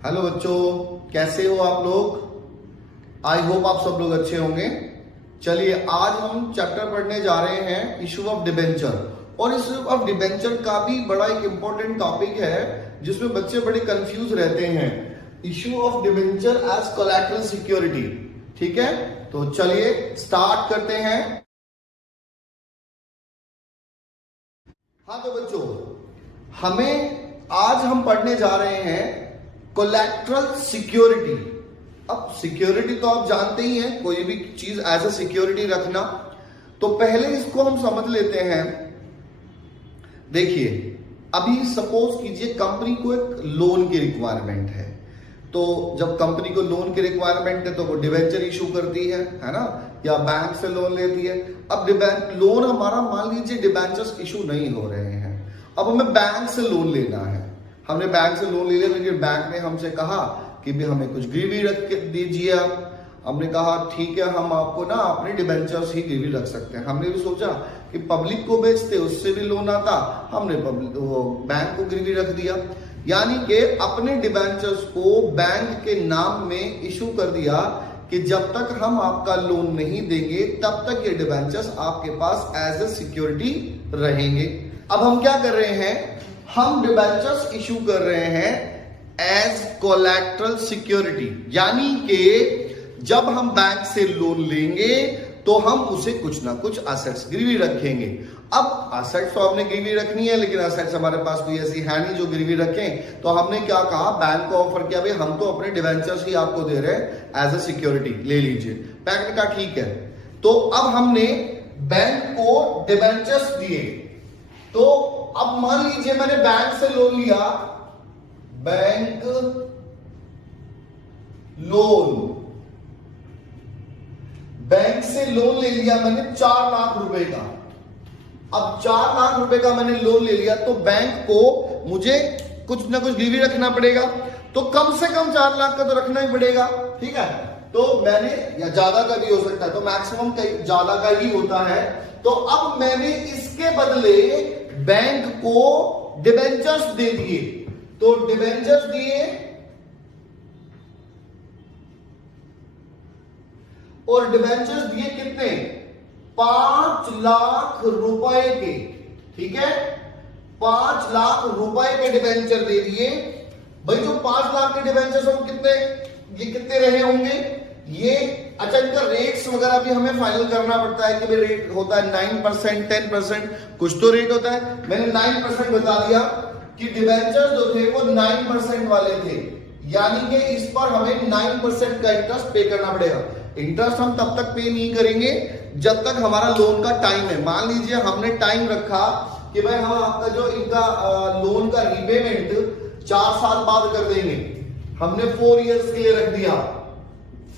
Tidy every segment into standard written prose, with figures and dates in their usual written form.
Hello बच्चों, कैसे हो आप लोग। आई होप आप सब लोग अच्छे होंगे। चलिए आज हम चैप्टर पढ़ने जा रहे हैं इशू ऑफ डिबेंचर। और इशू ऑफ डिबेंचर का भी बड़ा एक इंपॉर्टेंट टॉपिक है जिसमें बच्चे बड़े कंफ्यूज रहते हैं। Issue of debenture as collateral security. ठीक है, तो चलिए स्टार्ट करते हैं। हाँ तो बच्चों, आज हम पढ़ने जा रहे हैं कोलैटरल सिक्योरिटी। अब सिक्योरिटी तो आप जानते ही हैं, कोई भी चीज एज अ सिक्योरिटी रखना। तो पहले इसको हम समझ लेते हैं। देखिए, अभी सपोज कीजिए कंपनी को एक लोन की रिक्वायरमेंट है। तो जब कंपनी को लोन की रिक्वायरमेंट है तो वो डिबेंचर इशू करती है ना, या बैंक से लोन लेती है। अब लोन हमारा मान लीजिए डिबेंचर्स इशू नहीं हो रहे हैं, अब हमें बैंक से लोन लेना है। हमने बैंक से लोन ले लिया, लेकिन बैंक ने हमसे कहा कि भी हमें कुछ गिरवी रख के दीजिए आप। हमने कहा ठीक है, हम आपको ना अपने डिबेंचर्स ही गिरवी रख सकते हैं। हमने भी सोचा कि पब्लिक को बेचते उससे भी लोन आता, हमने वो बैंक को गिरवी रख दिया। यानी कि अपने डिबेंचर्स को बैंक के नाम में इशू कर दिया कि जब तक हम आपका लोन नहीं देंगे तब तक ये डिबेंचर्स आपके पास एज ए सिक्योरिटी रहेंगे। अब हम क्या कर रहे हैं, हम डिबेंचर्स इशू कर रहे हैं एज कोलैटरल सिक्योरिटी। यानी कि जब हम बैंक से लोन लेंगे तो हम उसे कुछ ना कुछ एसेट्स गिरवी रखेंगे। अब एसेट्स तो आपने गिरवी रखनी है, लेकिन एसेट्स हमारे पास कोई ऐसी है नहीं जो गिरवी रखें। तो हमने क्या कहा, बैंक को ऑफर किया, भाई हम तो अपने डिबेंचर्स ही आपको दे रहे हैं एज ए सिक्योरिटी, ले लीजिए। बैंक ने कहा ठीक है। तो अब हमने बैंक को डिबेंचर्स दिए। तो अब मान लीजिए मैंने बैंक से लोन लिया, बैंक लोन, बैंक से लोन ले लिया मैंने 4 लाख रुपए का। अब 4 लाख रुपए का मैंने लोन ले लिया तो बैंक को मुझे कुछ ना कुछ गिरवी रखना पड़ेगा। तो कम से कम 4 लाख का तो रखना ही पड़ेगा। ठीक है, तो मैंने, या ज्यादा का भी हो सकता है, तो मैक्सिमम ज्यादा का ही होता है। तो अब मैंने इसके बदले बैंक को डिबेंचर्स दे दिए। तो डिबेंचर्स दिए और डिबेंचर्स दिए कितने, 5 लाख रुपए के। ठीक है, 5 लाख रुपए के डिबेंचर दे दिए। भाई जो 5 लाख के डिबेंचर्स हम ये कितने रहे होंगे ये। अच्छा, इनका रेट्स वगैरह भी हमें फाइनल करना पड़ता है कि भाई रेट होता है 9%, 10%, कुछ तो रेट होता है। मैंने 9% बता दिया कि डिबेंचर जो थे वो 9% वाले थे। यानी कि इस पर हमें 9% का इंटरेस्ट पे करना पड़ेगा। इंटरेस्ट हम तब तक पे नहीं करेंगे जब तक हमारा लोन का टाइम है। मान लीजिए हमने टाइम रखा कि भाई हम आपका जो इनका लोन का रीपेमेंट 4 साल बाद कर देंगे। हमने 4 इयर्स के लिए रख दिया,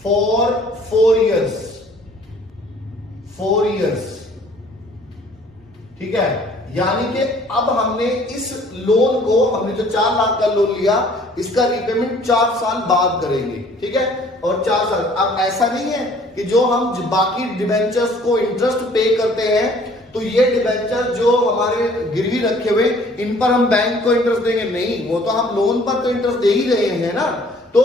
फॉर 4 इयर्स, 4 इयर्स। ठीक है, यानी कि अब हमने इस लोन को, हमने जो 4 लाख का लोन लिया, इसका रीपेमेंट 4 साल बाद करेंगे। ठीक है, और 4 साल। अब ऐसा नहीं है कि जो हम बाकी डिबेंचर्स को इंटरेस्ट पे करते हैं तो ये डिबेंचर जो हमारे गिरवी रखे हुए इन पर हम बैंक को इंटरेस्ट देंगे, नहीं, वो तो हम लोन पर तो इंटरेस्ट दे ही रहे हैं ना। तो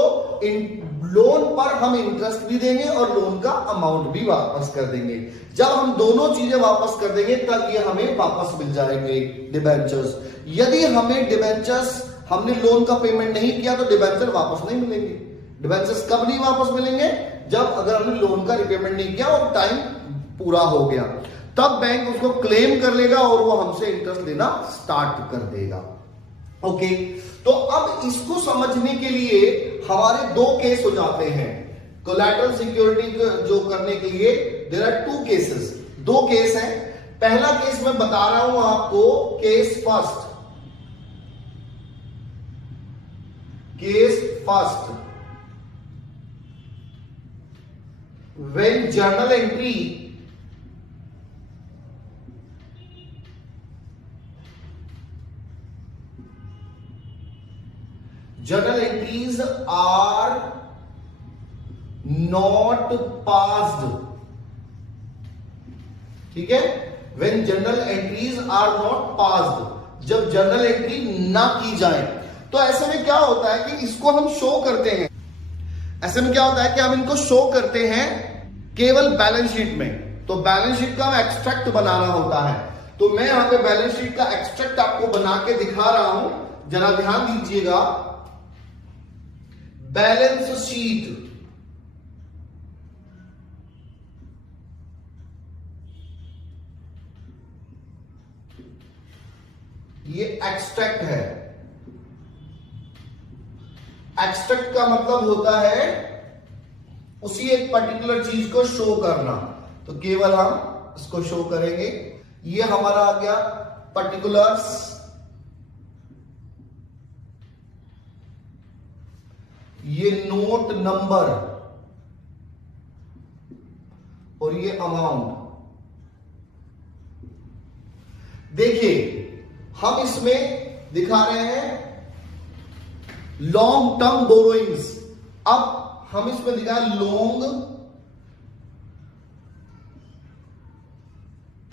लोन पर हम इंटरेस्ट भी देंगे और लोन का अमाउंट भी वापस कर देंगे। जब हम दोनों चीजें वापस कर देंगे तब ये हमें वापस मिल जाएंगे डिबेंचर्स। यदि हमें डिबेंचर्स, हमने लोन का पेमेंट नहीं किया तो डिबेंचर वापस नहीं मिलेंगे। डिबेंचर्स कब नहीं वापस मिलेंगे, जब अगर हमने लोन का रिपेमेंट नहीं किया और टाइम पूरा हो गया, तब बैंक उसको क्लेम कर लेगा और वो हमसे इंटरेस्ट देना स्टार्ट कर देगा। ओके, तो अब इसको समझने के लिए हमारे 2 केस हो जाते हैं। कोलैटरल सिक्योरिटी जो करने के लिए देयर आर 2 केसेस, 2 केस हैं। पहला केस मैं बता रहा हूं आपको, case first, case first, when journal entry journal entries are not passed. ठीक है, when journal entries are not passed, जब जर्नल एंट्री ना की जाए तो ऐसे में क्या होता है कि इसको हम शो करते हैं, ऐसे में क्या होता है कि हम इनको शो करते हैं केवल बैलेंस शीट में। तो बैलेंस शीट का हम एक्सट्रैक्ट बनाना होता है। तो मैं यहां पे बैलेंस शीट का एक्सट्रैक्ट आपको बना के दिखा रहा हूं, जरा ध्यान दीजिएगा। बैलेंस शीट, ये एक्सट्रैक्ट है। एक्सट्रैक्ट का मतलब होता है उसी एक पर्टिकुलर चीज को शो करना। तो केवल हम इसको शो करेंगे। ये हमारा आ गया पर्टिकुलर्स, ये नोट नंबर और ये अमाउंट। देखिए हम इसमें दिखा रहे हैं लॉन्ग टर्म बोरोइंग्स। अब हम इसमें दिखा लॉन्ग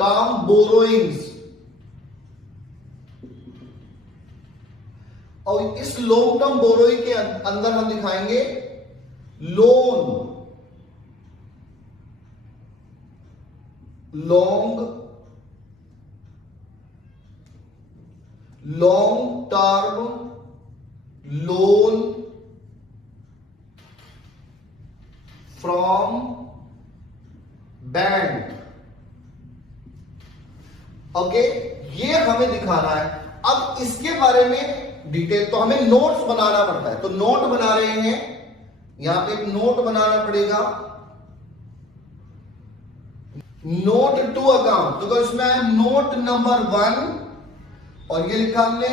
टर्म बोरोइंग्स, और इस लॉन्ग टर्म बोरोइंग के अंदर हम दिखाएंगे loan, long term loan from bank. Okay, ये हमें दिखाना है। अब इसके बारे में डिटेल, तो हमें नोट्स बनाना पड़ता है। तो नोट बना रहे हैं, यहां पे एक नोट बनाना पड़ेगा, नोट टू अकाउंट। तो इसमें है नोट नंबर 1 और ये लिखा हमने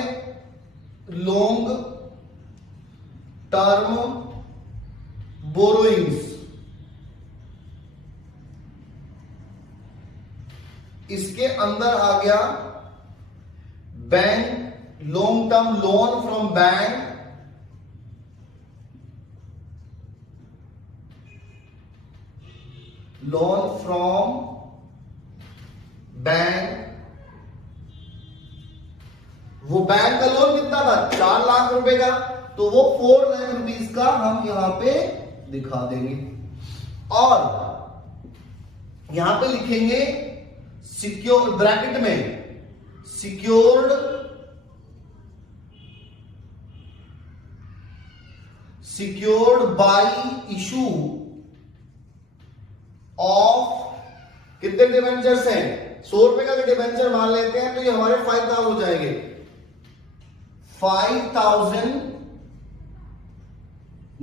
लॉन्ग टर्म बोरोइंग्स। इसके अंदर आ गया bank, long term loan from bank, loan from bank. वो बैंक का लोन कितना था? 4 लाख रुपए का। तो वो 4 लाख रुपीस का हम यहां पे दिखा देंगे और यहां पे लिखेंगे सिक्योर, ब्रैकेट में secured, secured by issue of, कितने डिवेंचर्स हैं? 100 रुपए का डिवेंचर मान लेते हैं तो ये हमारे 5,000 हो जाएंगे। 5,000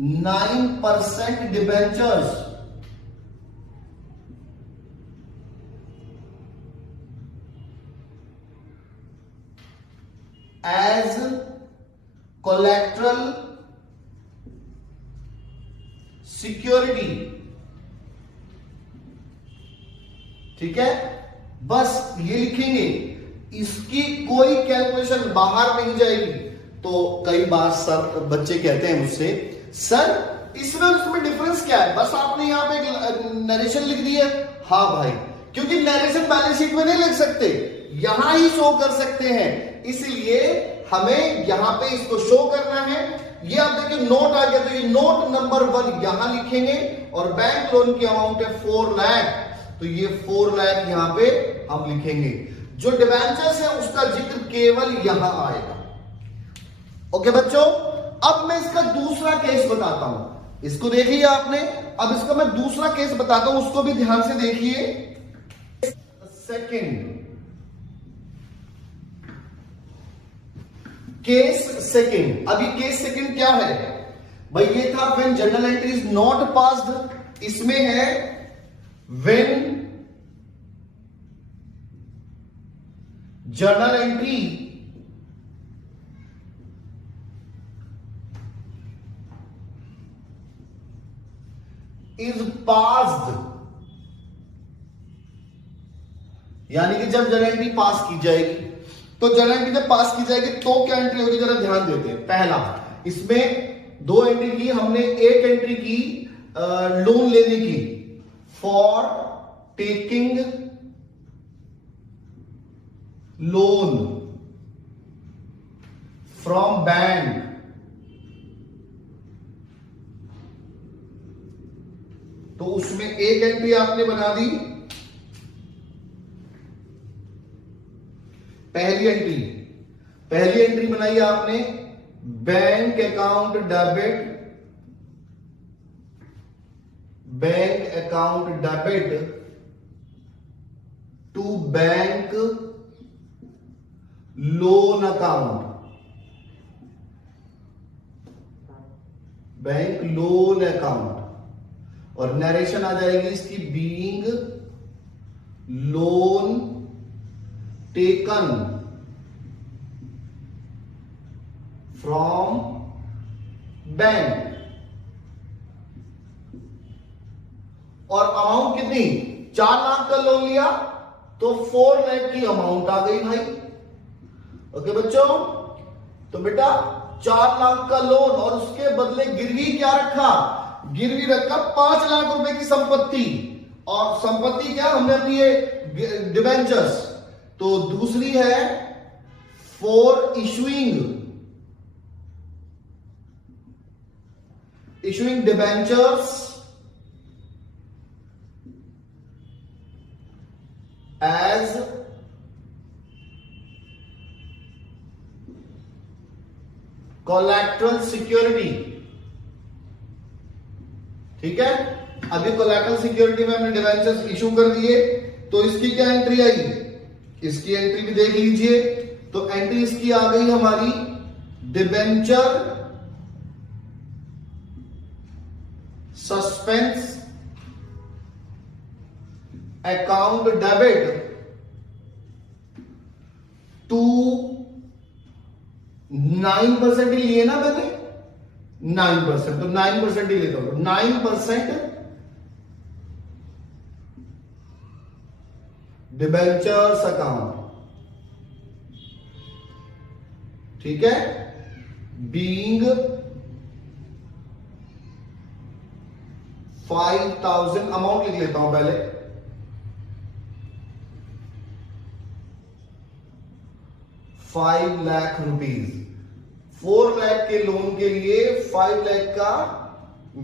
9% डिवेंचर्स as collateral security। ठीक है, बस ये लिखेंगे, इसकी कोई कैलकुलेशन बाहर नहीं जाएगी। तो कई बार सर बच्चे कहते हैं मुझसे, सर इसमें उसमें डिफरेंस क्या है? बस आपने यहां पे नरेशन लिख दी है। हाँ भाई, क्योंकि नरेशन बैलेंस शीट में नहीं लिख सकते, यहां ही शो कर सकते हैं, इसलिए हमें यहां पे इसको शो करना है। ये आप देखिए नोट आ गया, तो ये नोट नंबर 1 यहां लिखेंगे और बैंक लोन की अमाउंट है 4 लाख, तो ये 4 लाख यहां पे हम लिखेंगे। जो डिवेंचर्स है उसका जिक्र केवल यहां आएगा। ओके बच्चों, अब मैं इसका दूसरा केस बताता हूं। इसको देख लिया आपने, अब इसका मैं दूसरा केस बताता हूं, उसको भी ध्यान से देखिए। Second case second. अभी केस सेकंड क्या है भाई? ये था when journal entry is not passed. इसमें है when journal entry is passed, यानी कि जब जर्नल एंट्री पास की जाएगी। तो जर्नल एंट्री जब पास की जाएगी तो क्या एंट्री होगी, जरा ध्यान देते हैं। पहला, इसमें 2 एंट्री की हमने। एक एंट्री की लोन लेने की, for taking loan from bank, तो उसमें एक एंट्री आपने बना दी, पहली एंट्री बनाई आपने bank account debit to bank loan account, और नरेशन आ जाएगी इसकी being loan taken from bank, और अमाउंट कितनी, 4 लाख का लोन लिया तो 4 लाख की अमाउंट आ गई भाई। ओके बच्चों, तो बेटा 4 लाख का लोन और उसके बदले गिरवी क्या रखा, गिरवी रखा 5 लाख रुपए की संपत्ति, और संपत्ति क्या हमने अपनी ये डिबेंचर्स, तो दूसरी है for issuing debentures as collateral security. ठीक है, अभी कोलैटरल सिक्योरिटी में हमने डिबेंचर्स इशू कर दिए, तो इसकी क्या एंट्री आई, इसकी एंट्री भी देख लीजिए। तो एंट्री इसकी आ गई हमारी debenture suspense account debit to 9% ही लिए ना मैंने, 9%, तो 9% ही लेता हूं, 9% डिबेंचर्स अकाउंट। ठीक है, बीइंग 5,000, अमाउंट लिख लेता हूं पहले, 5 लाख रुपीज, 4 लाख के लोन के लिए 5 लाख का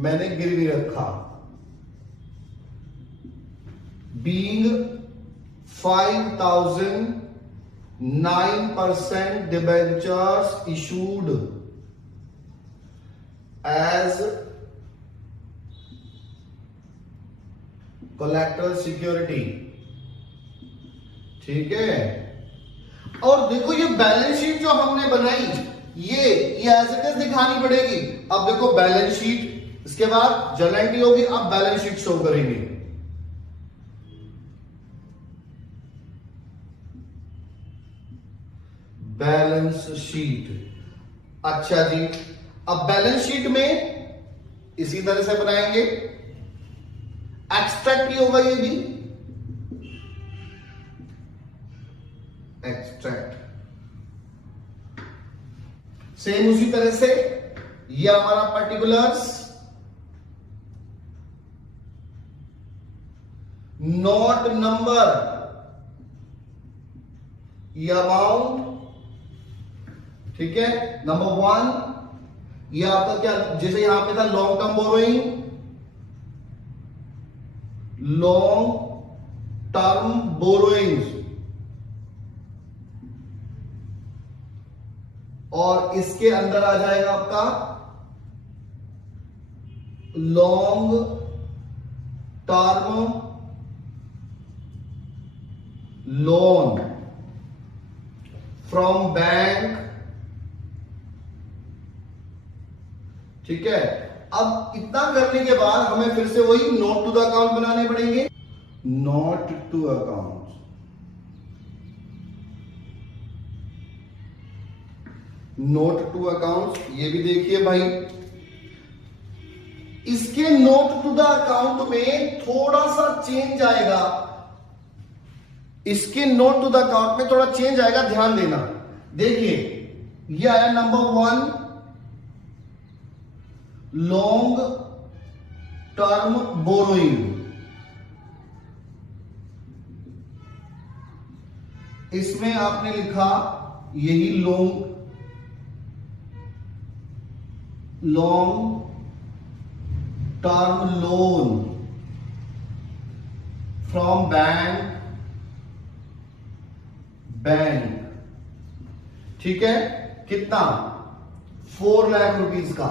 मैंने गिरवी रखा, being 5,000, 9% debentures issued as collateral security. ठीक है, और देखो ये बैलेंस शीट जो हमने बनाई, ये एज इट इज दिखानी पड़ेगी। अब देखो बैलेंस शीट, इसके बाद जर्नल एंट्री होगी, अब बैलेंस शीट शो करेंगे। बैलेंस शीट, अच्छा जी, अब बैलेंस शीट में इसी तरह से बनाएंगे, एक्सट्रैक्ट ही होगा ये भी, एक्सट्रैक्ट सेम उसी तरह से, ये हमारा पर्टिकुलर्स, नोट नंबर, ये अमाउंट। ठीक है, नंबर 1 ये आपका क्या, जैसे यहां पे था long term borrowing, long term borrowings, और इसके अंदर आ जाएगा आपका long term loan from bank. ठीक है, अब इतना करने के बाद हमें फिर से वही नोट टू द अकाउंट बनाने पड़ेंगे, note to account, note to account, ये भी देखिए भाई, इसके नोट टू द अकाउंट में थोड़ा सा चेंज आएगा, इसके नोट टू द अकाउंट में थोड़ा चेंज आएगा, ध्यान देना। देखिए ये आया नंबर 1 लॉन्ग टर्म बोरोइंग, इसमें आपने लिखा यही long term loan from bank, ठीक है, कितना 4 लाख रुपीस का,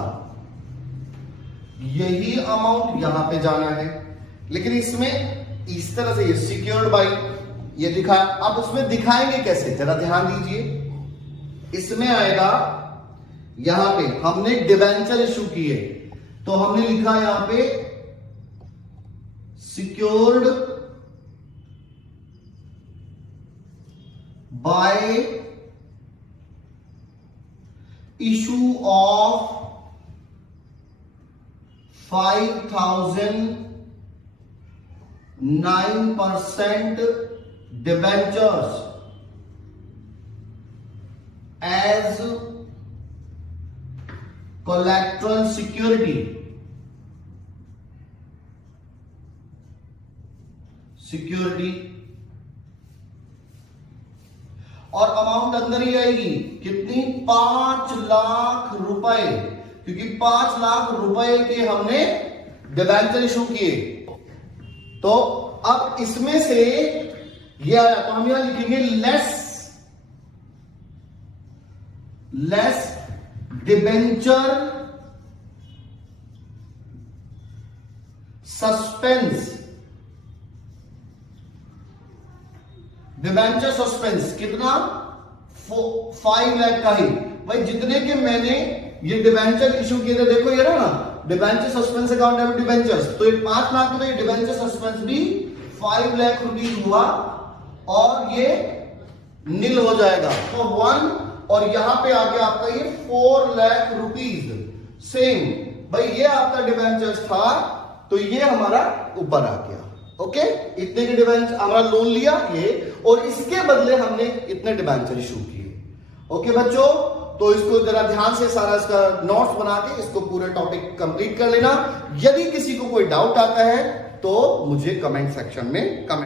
यही अमाउंट यहां पे जाना है। लेकिन इसमें इस तरह से ये सिक्योर्ड बाई ये दिखा, अब उसमें दिखाएंगे कैसे, जरा ध्यान दीजिए। इसमें आएगा यहां पे हमने डिबेंचर इशू किए, तो हमने लिखा यहां पे secured by issue of 5,009% debentures as collateral security, और अमाउंट अंदर ही आएगी कितनी, 5 लाख रुपए, क्योंकि 5 लाख रुपए के हमने डिबेंचर इशू किए। तो अब इसमें से ये आया, तो हम यहां लिखेंगे less debenture suspense, debenture suspense कितना, 5 लाख का ही, भाई जितने के मैंने ये डिबेंचर इशू किए थे, देखो ये रहा ना डिबेंचर सस्पेंस अकाउंट है डिबेंचर्स, तो ये 5 लाख में, तो ये डिबेंचर सस्पेंस भी 5 लाख रुपीस हुआ और ये नील हो जाएगा। तो 1 और यहां पे आगे आपका ये 4 लाख रुपीस सेम, भाई ये आपका डिबेंचर्स था, तो ये हमारा ऊपर आ गया। ओके, इतने के डिबेंचर हमारा लोन लिया ये, और इसके बदले हमने इतने डिबेंचर इशू किए। ओके बच्चों, तो इसको जरा ध्यान से सारा इसका नोट्स बना के इसको पूरे टॉपिक कंप्लीट कर लेना। यदि किसी को कोई डाउट आता है तो मुझे कमेंट सेक्शन में कमेंट